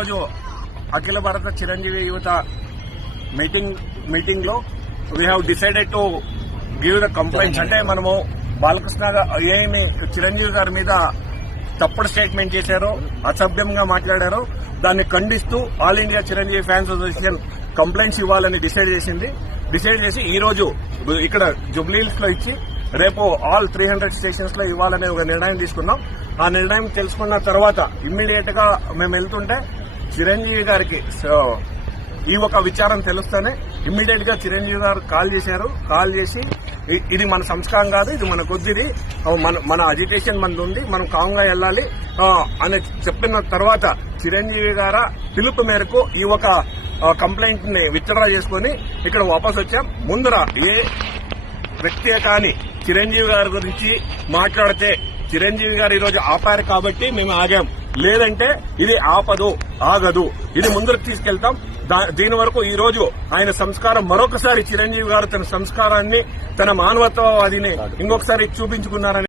ఈరోజు అఖిల భారత చిరంజీవి యువత మీటింగ్ లో we have decided to give the complaints. అంటే మనము బాలకృష్ణ ఏమి చిరంజీవి గారి మీద తప్పుడు స్టేట్మెంట్ చేశారో, అసభ్యంగా మాట్లాడారో దాన్ని ఖండిస్తూ all India Chiranjeevi fans association complaints ఇవ్వాలని డిసైడ్ చేసి ఈ రోజు ఇక్కడ జుబ్లీహిల్స్ లో ఇచ్చి రేపు ఆల్ 300 స్టేషన్స్ లో ఇవ్వాలనే ఒక నిర్ణయం తీసుకున్నాం. ఆ నిర్ణయం తెలుసుకున్న తర్వాత ఇమ్మీడియట్ గా మేము వెళ్తుంటే చిరంజీవి గారికి ఈ ఒక విచారం తెలుస్తూనే ఇమ్మీడియట్ గా చిరంజీవి గారు కాల్ చేసి ఇది మన సంస్కారం కాదు, ఇది మన కొద్దిది, మన అజిటేషన్ మనది ఉంది, మనం కాంగా వెళ్ళాలి అని చెప్పిన తర్వాత చిరంజీవి గారి పిలుపు మేరకు ఈ ఒక కంప్లైంట్ ని విత్డ్రా చేసుకుని ఇక్కడ వాపస్ వచ్చాం. ముందర ఏ వ్యక్తి కానీ చిరంజీవి గారి గురించి మాట్లాడితే చిరంజీవి గారు ఈరోజు ఆపారు కాబట్టి మేము ఆగాం, లేదంటే ఇది ఆగదు, ఇది ముందుకు తీసుకెళ్తాం. దీని వరకు ఈ రోజు ఆయన సంస్కారం మరొకసారి చిరంజీవి గారు తన సంస్కారాన్ని, తన మానవత్వవాదిని ఇంకొకసారి చూపించుకున్నారని